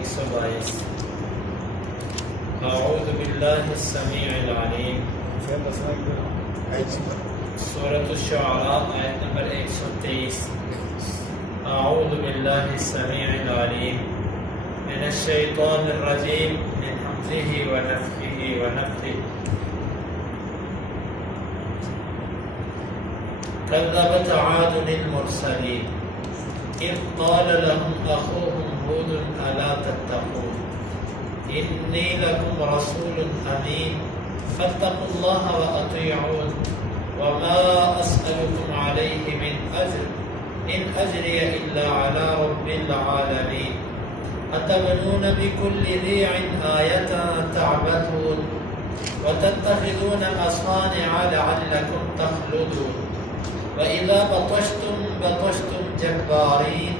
122 اعوذ باللہ السمیع العلیم سورۃ الشعراء آیت نمبر 123 اعوذ باللہ السمیع العلیم من الشیطان الرجیم من حمزه ونفخه ونفثه كذبت عاد المرسلين إذ قال لهم أخوهم هود ألا تتقون إني لكم رسول أمين فاتقوا الله وأطيعون وما أسألكم عليه من أجر إن أجري إلا على رب العالمين أتبنون بكل ريع آية تعبثون وتتخذون مصانع لعلكم تخلدون وَإِذَا بَطَشْتُمْ بَطَشْتُمْ جَبَّارِينَ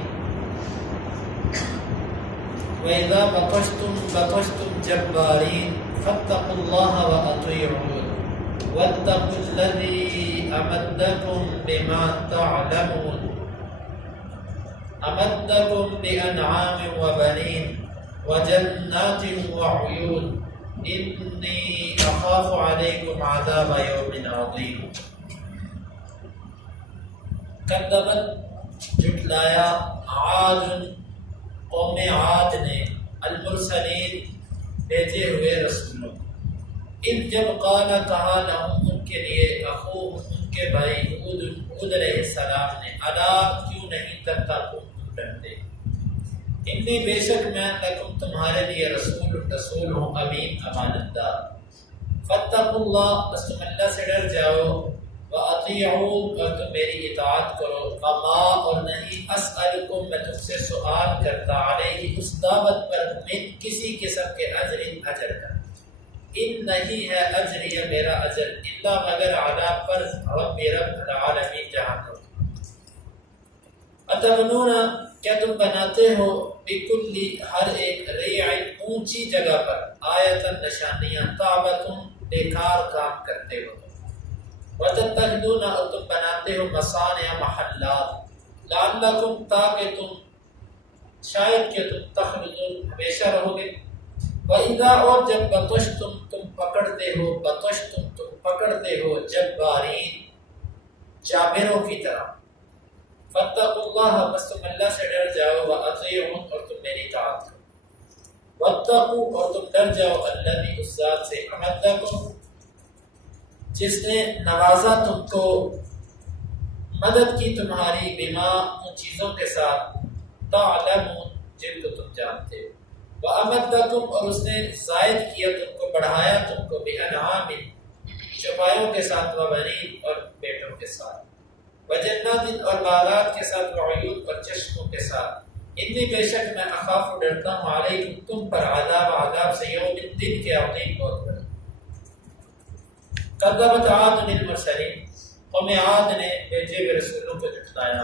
وَإِذَا بَطَشْتُمْ بَطَشْتُمْ جَبَّارِينَ فَاتَّقُوا اللَّهَ وَأَطِيعُونِ وَاتَّقُوا الَّذِي أَمَدَّكُمْ بِمَا تَعْلَمُونَ أَمَدَّكُمْ بِأَنْعَامٍ وَبَنِينَ وَجَنَّاتٍ وَعُيُونٍ إِنِّي أَخَافُ عَلَيْكُمْ عَذَابَ يَوْمٍ عَظِيمٍ کذبت جھٹلایا عاد قوم عاد نے المرسلین بھیجے ہوئے رسولوں اذ جب قال کہا لہم ان کے لیے اخوہم ان کے بھائی ہود علیہ السلام نے الا کیوں نہیں تتقون تم ڈرتے انی بے شک میں لکم تمہارے لیے رسول ہوں امین امانت دار فاتقوا اللہ بس تم اللہ سے ڈر جاؤ وَأَطِيعُونَ اور تم میری اطاعت کرو وَمَا اور نہیں أَسْأَلُكُمْ میں تم سے سوال کرتا علیہ اس دعوت پر من کسی قسم کے اجر کا ان نہیں ہے اجر یا میرا اجر الا مگر علی پر رب العالمین جہاں پر أَتَبْنُونَ کیا تم بناتے ہو بِكُلِّ ہر ایک ریع اونچی جگہ پر آیتاً نشانیاں تعبتم بیکار کام کرتے ہو وَتَتَّخِذُونَ اور تم بناتے ہو مصانع محلات لعلکم تاکہ تم شاید کہ تم تخلدون ہمیشہ رہو گے وَإِذَا اور جب بطشتم تم پکڑتے ہو جبارین جابروں کی طرح فاتقوا اللہ بس تم اللہ سے ڈر جاؤ وَأَطِيعُونَ اور تم میری اطاعت کرو وَاتَّقُوا اور تم ڈر جاؤ الذی اس ذات سے امدکم جس نے نوازا تم کو مدد کی تمہاری بما ان چیزوں کے ساتھ تعلمون جن کو تم جانتے ہو وَأَمَدَّكُمْ اور اس نے زائد کیا تم کو بڑھایا تم کو بِأَنْعَامٍ چوپایوں کے ساتھ وَبَنِينَ اور بیٹوں کے ساتھ وَجَنَّاتٍ اور باغات کے ساتھ وَعُيُونٍ اور چشموں کے ساتھ انی بے شک میں اخاف ڈرتا ہوں علیکم تم پر عذاب سے یوم دن کے عظیم بہت بڑے کذبت عاد المرسلین قوم عاد نے بھیجے ہوئے رسولوں کو جھٹلایا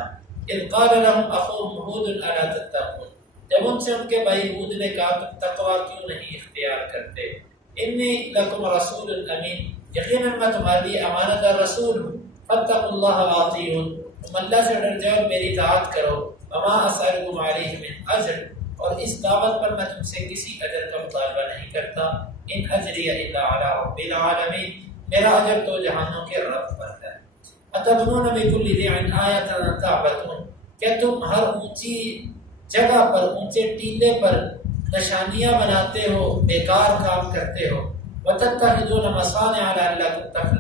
اذ قال لهم اخوهم هود الا تتقون جب ان سے ان کے بھائی ہود نے کہا تم تقوی کیوں نہیں اختیار کرتے انی لکم رسول امین یقینا میں تمہارے لیے امانت دار رسول ہوں فاتقوا اللہ واطیعون تم اللہ سے ڈر جاؤ میری اطاعت کرو وما اسألکم علیہ من اجر اور اس دعوت پر میں تم سے کسی اجر کا مطالبہ نہیں کرتا ان اجری الا علی رب العالمین میرا اجر تو جہانوں کے رب پر ہے اتبنون بکل ریع آیۃ تعبثون کیا تم ہر اونچی جگہ پر اونچے ٹیلے پر نشانیاں بناتے ہو بیکار کام کرتے ہو وتتخذون مصانع لعلکم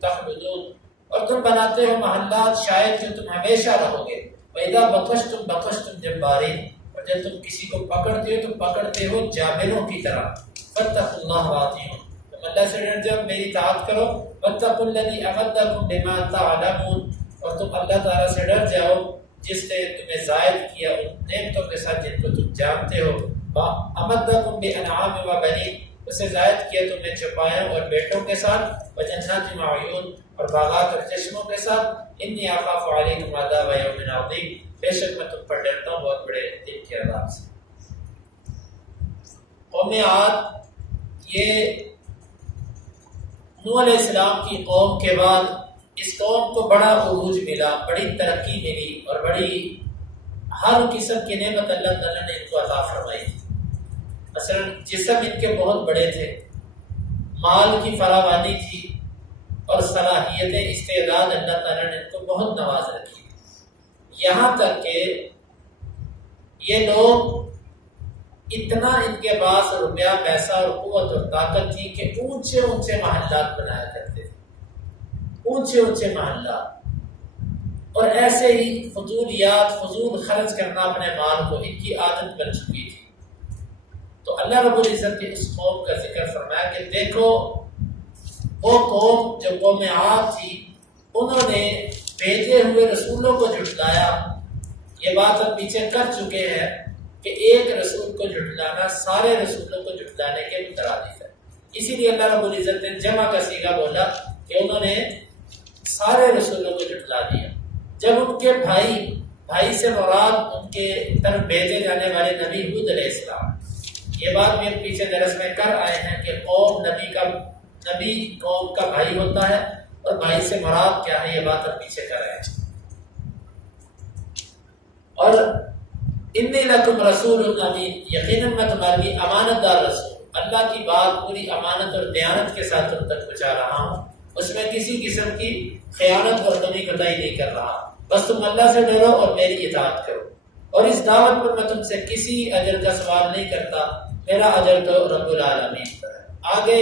تخلدون اور تم بناتے ہو محلات شاید کہ تم ہمیشہ رہو گے وَإِذَا بَطَشْتُمْ جَبَّارِينَ اور جب تم کسی کو پکڑتے ہو تو پکڑتے ہو جابروں کی طرح فاتقوا اللہ وَأَطِیعُونَ اللہ سے ڈر جاؤ میری اطاعت کرو واتقوا الذی امدکم بما تعلمون اور تم اللہ تعالیٰ سے ڈر جاؤ جس نے تمہیں زائد کیا ان نعمتوں کے ساتھ جن کو تم جانتے ہو امدکم بانعام وبنین اسے زائد کیا تمہیں چوپایوں اور بیٹوں کے ساتھ وجنات وعیون اور باغات اور چشموں کے ساتھ انی اخاف علیکم عذاب یوم عظیم بے شک میں تم پر ڈرتا ہوں بہت بڑے دن کے عذاب سے قوم عاد یہ نوح علیہ السلام کی قوم کے بعد اس قوم کو بڑا عروج ملا، بڑی ترقی ملی اور بڑی ہر قسم کی نعمت اللہ تعالیٰ نے ان کو عطا فرمائی۔ مثلا جسم ان کے بہت بڑے تھے، مال کی فراوانی تھی اور صلاحیتیں، استعداد اللہ تعالیٰ نے ان کو بہت نواز رکھی، یہاں تک کہ یہ لوگ اتنا ان کے پاس روپیہ پیسہ اور قوت اور طاقت تھی کہ اونچے اونچے محلات بنایا کرتے تھے، اونچے اونچے محلات، اور ایسے ہی فضولیات، فضول خرچ کرنا اپنے مال کو ان کی عادت بن چکی تھی۔ تو اللہ رب العزت نے اس قوم کا ذکر فرمایا کہ دیکھو وہ قوم جو قوم عاد تھی، انہوں نے بھیجے ہوئے رسولوں کو جھٹلایا۔ یہ بات ہم پیچھے کر چکے ہیں کہ ایک رسول کو جھٹلانا سارے رسولوں کو جھٹلانے کے مترادف ہے، اسی لیے اللہ رب العزت نے جمع کا صیغہ بولا کہ انہوں نے سارے رسولوں کو جھٹلا دیا۔ جب ان کے بھائی سے مراد ان کے طرف بھیجے جانے والے نبی ہود علیہ السلام، یہ بات بھی پیچھے درس میں کر آئے ہیں کہ نبی قوم کا بھائی ہوتا ہے، اور بھائی سے مراد کیا ہے یہ بات ہم پیچھے کر آئے ہیں۔ اور انی لکم رسول امین، یقیناً میں تمہارے لیے امانت دار رسول، اللہ کی بات پوری امانت اور دیانت کے ساتھ تم تک پہنچا رہا ہوں، اس میں کسی قسم کی خیانت اور کمی قطعی نہیں کر رہا، بس تم اللہ سے ڈرو اور میری اطاعت کرو، اور اس دعوت پر میں تم سے کسی اجر کا سوال نہیں کرتا، میرا اجر تو رب العالمین پر ہے۔ آگے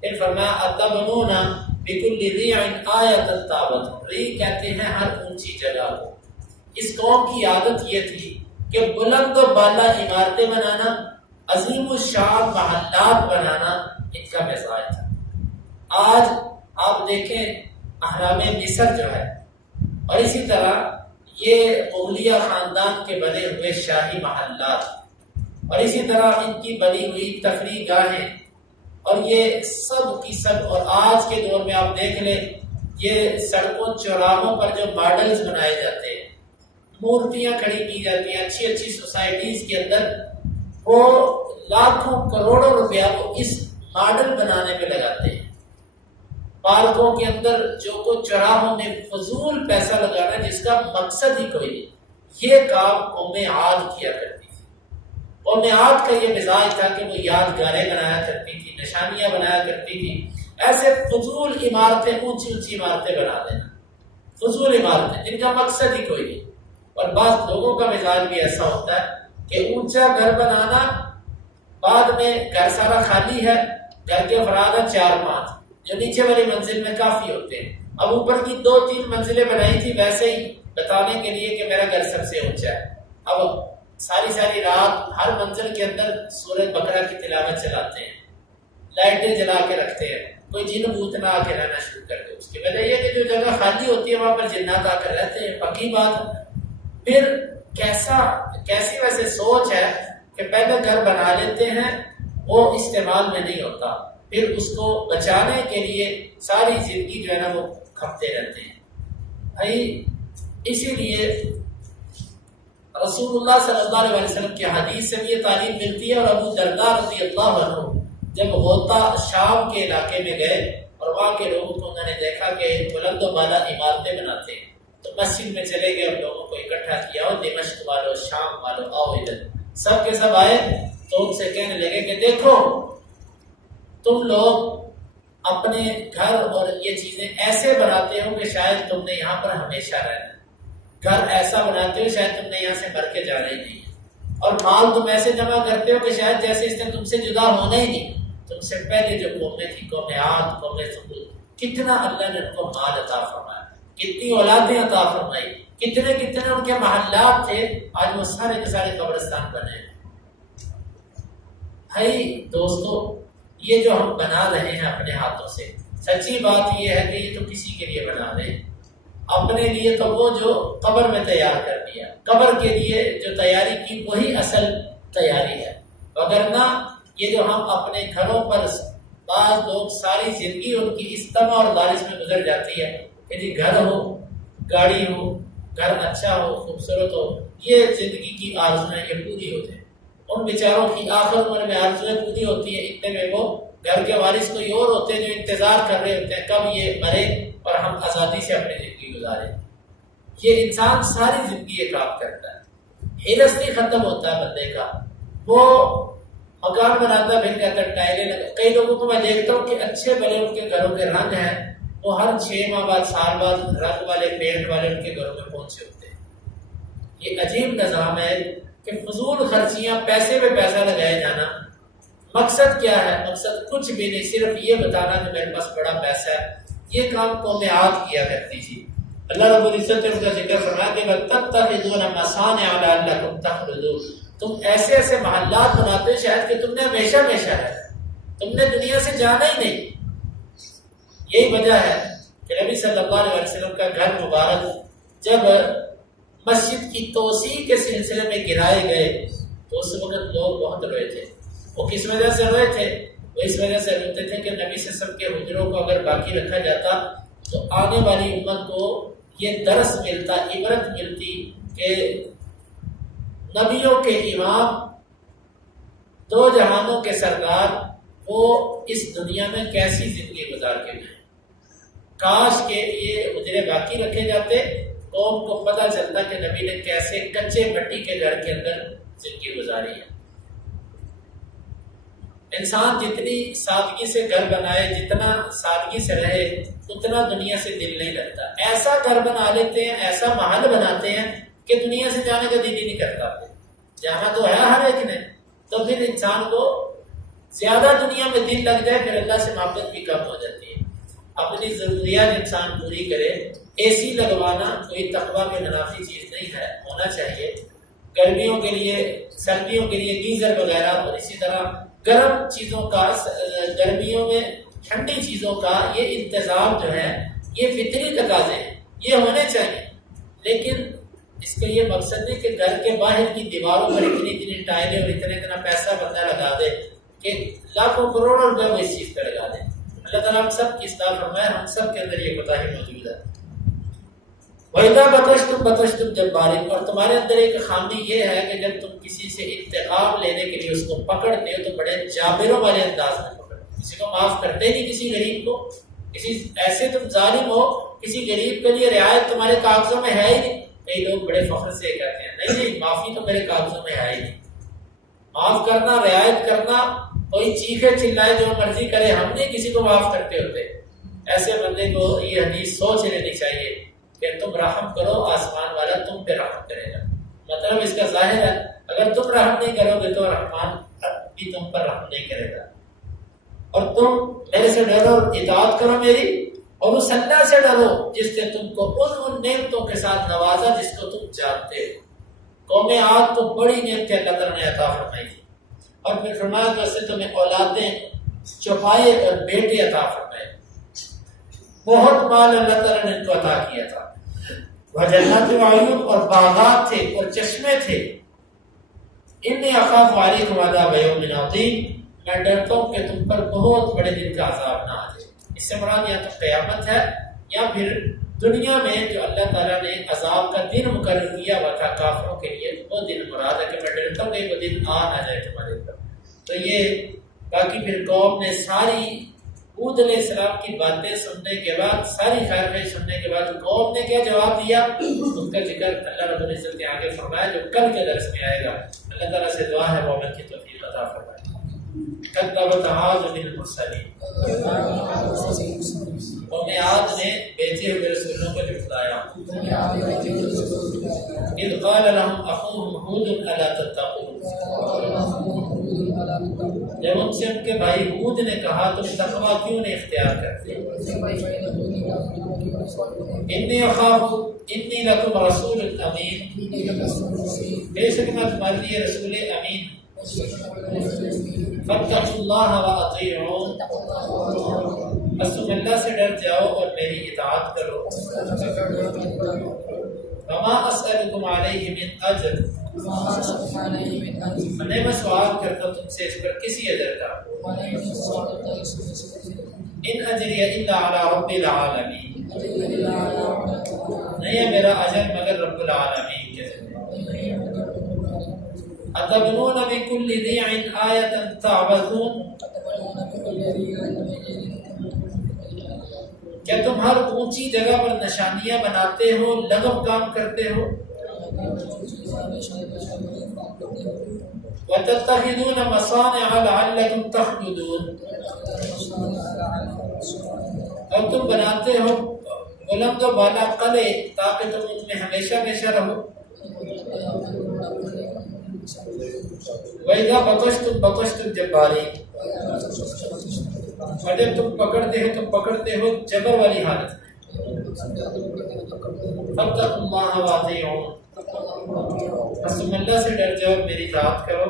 پھر فرمایا اتبنون بکل ریع آیۃ تعبدون، ری کہتے ہیں ہر اونچی جگہ کو۔ اس قوم کی عادت یہ تھی کہ بلند و بالا عمارتیں بنانا، عظیم الشان محلات بنانا ان کا مزاج تھا۔ آج آپ دیکھیں اہرام مصر جو ہے، اور اسی طرح یہ مغلیہ خاندان کے بنے ہوئے شاہی محلات، اور اسی طرح ان کی بنی ہوئی تفریح گاہیں، اور یہ سب کی سب، اور آج کے دور میں آپ دیکھ لیں یہ سڑکوں چوراہوں پر جو ماڈلز بنائے جاتے ہیں، مورتیاں کھڑی کی جاتی ہیں اچھی اچھی سوسائٹیز کے اندر، وہ لاکھوں کروڑوں روپیہ وہ اس ماڈل بنانے میں لگاتے ہیں۔ پارکوں کے اندر جو کو چوراہوں میں فضول پیسہ لگانا جس کا مقصد ہی کوئی نہیں، یہ کام قوم عاد کیا کرتی تھی۔ قوم عاد کا یہ مزاج تھا کہ وہ یادگاریں بنایا کرتی تھی، نشانیاں بنایا کرتی تھی، ایسے فضول عمارتیں، اونچی اونچی عمارتیں بنا دینا، فضول عمارتیں جن کا مقصد ہی کوئی نہیں۔ اور بعض لوگوں کا مزاج بھی ایسا ہوتا ہے کہ اونچا گھر بنانا، بعد میں گھر سارا خالی ہے، گھر کے افراد ہیں 4-5 جو نیچے والی منزل میں کافی ہوتے ہیں، اب اوپر کی 2-3 منزلیں بنائی تھی ویسے ہی بتانے کے لیے کہ میرا گھر سب سے اونچا ہے، اب ساری رات ہر منزل کے اندر سورۃ بقرہ کی تلاوت چلاتے ہیں، لائٹیں جلا کے رکھتے ہیں، کوئی جن بوت نہ آ کے رہنا شروع کر دے۔ اس کی وجہ یہ کہ جو جگہ خالی ہوتی ہے وہاں پر جنات آ کر رہتے ہیں، پکی بات۔ پھر کیسی ویسے سوچ ہے کہ پہلے گھر بنا لیتے ہیں، وہ استعمال میں نہیں ہوتا، پھر اس کو بچانے کے لیے ساری زندگی جو ہے نا وہ کھپتے رہتے ہیں۔ بھائی اسی لیے رسول اللہ صلی اللہ علیہ وسلم کی حدیث سے بھی یہ تعلیم ملتی ہے، اور ابو درداء رضی اللہ عنہ جب غوطہ شام کے علاقے میں گئے اور وہاں کے لوگوں کو انہوں نے دیکھا کہ بلند و بالا عمارتیں بناتے ہیں، تو مسجد میں چلے گئے، ان لوگوں کو اکٹھا کیا، اور دمشق والوں، شام والوں، آؤ ادھر، سب کے سب آئے تو ان سے کہنے لگے کہ دیکھو تم لوگ اپنے گھر اور یہ چیزیں ایسے بناتے ہو کہ شاید تم نے یہاں پر ہمیشہ رہنا، گھر ایسا بناتے ہو شاید تم نے یہاں سے مر کے جانا ہی نہیں، اور مال تم ایسے جمع کرتے ہو کہ شاید جیسے اس نے تم سے جدا ہونا ہی نہیں۔ تم سے پہلے جو قومیں تھی، قوم عاد، قوم ثمود، کتنا اللہ نے ان کو مال عطا فرمایا، کتنی اولادیں عطا فرمائی، کتنے ان کے محلات تھے، آج وہ سارے کے سارے قبرستان بنے ہیں۔ بھائی دوستو، یہ جو ہم بنا رہے ہیں اپنے ہاتھوں سے، سچی بات یہ ہے کہ یہ تو کسی کے لیے بنا رہے ہیں، اپنے لیے تو وہ جو قبر میں تیار کر دیا، قبر کے لیے جو تیاری کی وہی اصل تیاری ہے، وگرنہ یہ جو ہم اپنے گھروں پر، بعض لوگ ساری زندگی ان کی اس طمع اور لالچ میں گزر جاتی ہے کہ جی گھر ہو، گاڑی ہو، گھر اچھا ہو، خوبصورت ہو، یہ زندگی کی آرزویں یہ پوری ہو جائیں۔ ان بیچاروں کی آخر عمر میں آرزویں پوری ہوتی ہیں، اتنے میں وہ گھر کے وارث کوئی اور ہوتے ہیں جو انتظار کر رہے ہوتے ہیں کب یہ مرے اور ہم آزادی سے اپنی زندگی گزاریں۔ یہ انسان ساری زندگی یہ کام کرتا ہے، ہرس نہیں ختم ہوتا ہے بندے کا، وہ مکان بناتا پھر کہتا ٹائلیں لگا. کئی لوگوں کو میں دیکھتا ہوں کہ اچھے بھلے ان کے گھروں کے رنگ ہیں، وہ ہر 6 ماہ بعد سال بعد رنگ والے پینٹ والے ان کے گھروں میں پہنچے ہوتے ہیں. یہ عجیب نظام ہے کہ فضول خرچیاں، پیسے پہ پیسہ لگائے جانا. مقصد کیا ہے؟ مقصد کچھ بھی نہیں، صرف یہ بتانا کہ میرے پاس بڑا پیسہ ہے. یہ کام قوم عاد کیا کرتی تھی. اللہ رب العزت نے اس کا ذکر فرمایا کہ وَتَتَّخِذُونَ مَصَانِعَ لَعَلَّكُمْ تَخْلُدُونَ. تم ایسے ایسے محلات بناتے شاید کہ تم نے ہمیشہ ہمیشہ ہے، تم نے دنیا سے جانا ہی نہیں. یہی وجہ ہے کہ نبی صلی اللہ علیہ وسلم کا گھر مبارک جب مسجد کی توسیع کے سلسلے میں گرائے گئے تو اس وقت لوگ بہت روئے تھے. وہ کس وجہ سے روئے تھے؟ وہ اس وجہ سے روتے تھے کہ نبی صلی اللہ علیہ وسلم کے حجروں کو اگر باقی رکھا جاتا تو آنے والی امت کو یہ درس ملتا، عبرت ملتی کہ نبیوں کے امام، 2 جہانوں کے سردار، وہ اس دنیا میں کیسی زندگی گزار کے گئے. کاش کہ یہ حجرے باقی رکھے جاتے، قوم کو پتہ چلتا کہ نبی نے کیسے کچے مٹی کے گھر کے اندر زندگی گزاری ہے. انسان جتنی سادگی سے گھر بنائے، جتنا سادگی سے رہے، اتنا دنیا سے دل نہیں لگتا. ایسا گھر بنا لیتے ہیں، ایسا محل بناتے ہیں کہ دنیا سے جانے کا دل ہی نہیں کرتا. جانا تو ہے ہر ایک نے، تو پھر انسان کو زیادہ دنیا میں دل لگ جائے، پھر اللہ سے محبت بھی کم ہو جاتی ہے. اپنی ضروریات انسان پوری کرے. اے سی لگوانا کوئی تقویٰ کے منافی چیز نہیں ہے، ہونا چاہیے. گرمیوں کے لیے، سردیوں کے لیے گیزر وغیرہ، اور اسی طرح گرم چیزوں کا، گرمیوں میں ٹھنڈی چیزوں کا یہ انتظام جو ہے یہ فطری تقاضے ہیں، یہ ہونے چاہیے. لیکن اس کا یہ مقصد نہیں کہ گھر کے باہر کی دیواروں پر اتنی ٹائلیں اور اتنا پیسہ بندہ لگا دے کہ لاکھوں کروڑوں روپے وہ اس چیز پہ لگا دے. اللہ تعالیٰ ہم سب کی اصلاح فرمائے. ہم سب کے اندر یہ کوتاہی موجود ہے. وَإِذَا بَطَشْتُمْ بَطَشْتُمْ جَبَّارِينَ. اور تمہارے اندر ایک خامی یہ ہے کہ جب تم کسی سے انتقام لینے کے لیے اس کو پکڑتے ہو تو بڑے جابروں والے انداز میں پکڑتے. کسی کو معاف کرتے نہیں، کسی غریب کو. کسی ایسے تم ظالم ہو، کسی غریب کے لیے رعایت تمہارے کاغذوں میں ہے ہی نہیں. کئی لوگ بڑے فخر سے کہتے ہیں نہیں معافی تو میرے کاغذوں میں ہے ہی نہیں. معاف کرنا، رعایت کرنا، کوئی چیخے چلائے جو مرضی کرے، ہم نہیں کسی کو معاف کرتے ہوتے. ایسے بندے کو یہ حدیث سوچ لینی چاہیے کہ تم رحم کرو، آسمان والا تم پہ رحم کرے گا. مطلب اس کا ظاہر ہے اگر تم رحم نہیں کرو گے تو رحمان بھی تم پر رحم نہیں کرے گا. اور تم میرے سے ڈرو، اطاعت کرو میری، اور اس اللہ سے ڈرو جس نے تم کو ان نعمتوں کے ساتھ نوازا جس کو تم جانتے ہو. قوم عاد کو بڑی نعمتیں اللہ تعالیٰ نے عطا فرمائی تھی، اور پھر فرمایا کہ اس سے تمہیں اولادیں چوپائے اور بیٹے عطا فرمائے. بہت مال اللہ تعالیٰ نے ان کو عطا کیا تھا. وجنات وعیون، اور باغات تھے اور چشمے تھے. انی اخاف علیکم عذاب یوم عظیم. میں ڈرتا ہوں کہ تم پر بہت بڑے دن کا عذاب نہ آ جائے. اس سے مراد یا تو قیامت ہے یا پھر دنیا میں جو اللہ تعالیٰ نے عذاب کا دن مقرر کیا ہوا تھا کافروں کے لیے، وہ دن مراد ہے کہ میں ڈرتا ہوں کہ وہ دن آ نہ جائے تمہارے اوپر. تو یہ باقی پھر قوم نے ساری ہود علیہ السلام کی باتیں سننے کے بعد، ساری خیر خیر سننے کے بعد قوم نے کیا جواب دیا، اس کا ذکر اللہ رب العزت نے آگے فرمایا جو کل کے درس میں آئے گا. اللہ تعالیٰ سے دعا ہے وہ عمل کی توفیق عطا فرمائے. کذبت عاد بالمرسلین. قوم عاد نے بھیجے ہوئے رسولوں کو جھٹلایا. اذ قال لهم اخوهم هود الا تتقون. جب ان سے ان کے بھائی ہود نے کہا تم تقویٰ کیوں نہیں اختیار کرتے. انی اخاف انی لکم رسول امین. بے شک میں تمہارے لیے رسول امین. فاتقوا اللہ واطیعون. بس تم اللہ سے ڈر جاؤ اور میری اطاعت کرو. وما اسألکم علیہ من اجر. میں میں سوال کرتا ہوں تم سے اس پر کسی اجر کا. ان اجری الا علی رب العالمین. نہیں ہے میرا اجر مگر رب العالمین کے ذمہ. اتبنون بکل ذیع آیۃ تعبثون. کیا تم ہر اونچی جگہ پر نشانیاں بناتے ہو، لغو کام کرتے ہو. وتتخذون مصانع لعلكم تخلدون، اور تم بناتے ہو بلند و بالا قلعے تاکہ تم ان میں ہمیشہ ہمیشہ رہو۔ وَإِذَا بَطَشْتُمْ بَطَشْتُمْ جَبَّارِينَ، اور جب تم پکڑتے ہو جبر والی حالت میں۔ فَاتَّقُوا اللَّهَ وَأَطِيعُونِ، بس تم اللہ سے ڈر جاؤ، میری اطاعت کرو۔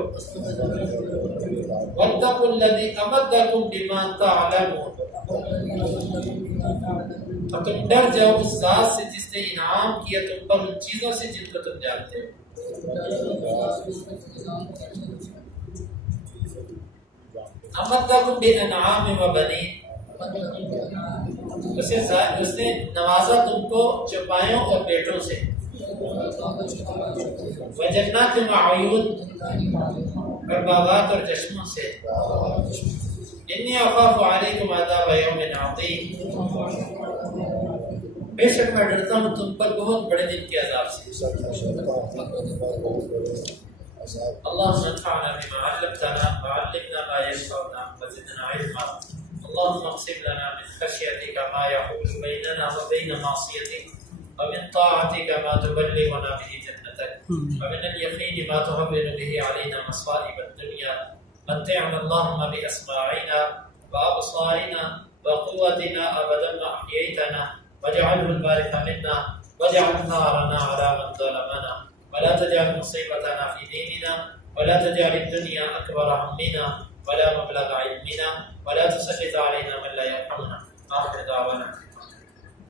وَاتَّقُوا الَّذِي أَمَدَّكُم بِمَا تَعْلَمُونَ، اور تم ڈر جاؤ اس ذات سے جس نے انعام کیا تم پر ان چیزوں سے جن کو تم جانتے ہو۔ امدکم بانعام و بنین، اس نے نوازا تم کو چوپایوں اور بیٹوں سے۔ وجنات و عیون، اور باغات اور چشموں سے۔ انی اخاف علیکم عذاب یوم عظیم، بے شک میں ڈرتا ہوں تم پر بہت بڑے دن کے عذاب سے۔ اللهم انفعنا بما علمتنا وعلمنا ما ينفعنا وزدنا علما، اللهم اقسم لنا من خشيتك ما يحول بيننا وبين معصيتك، ومن طاعتك ما تبلغنا به جنتك، ومن اليقين ما تهون به علينا مصائب الدنيا، متعنا اللهم بأسماعنا وأبصارنا وقوتنا أبدا ما أحييتنا، واجعله الوارث منا، واجعل ثارنا على من ظلمنا، ولا تجعل مصيبتنا في ديننا، ولا تجعل الدنيا أكبر همنا ولا مبلغ علمنا، ولا تسلط علينا من لا يرحمنا، آخر دعوانا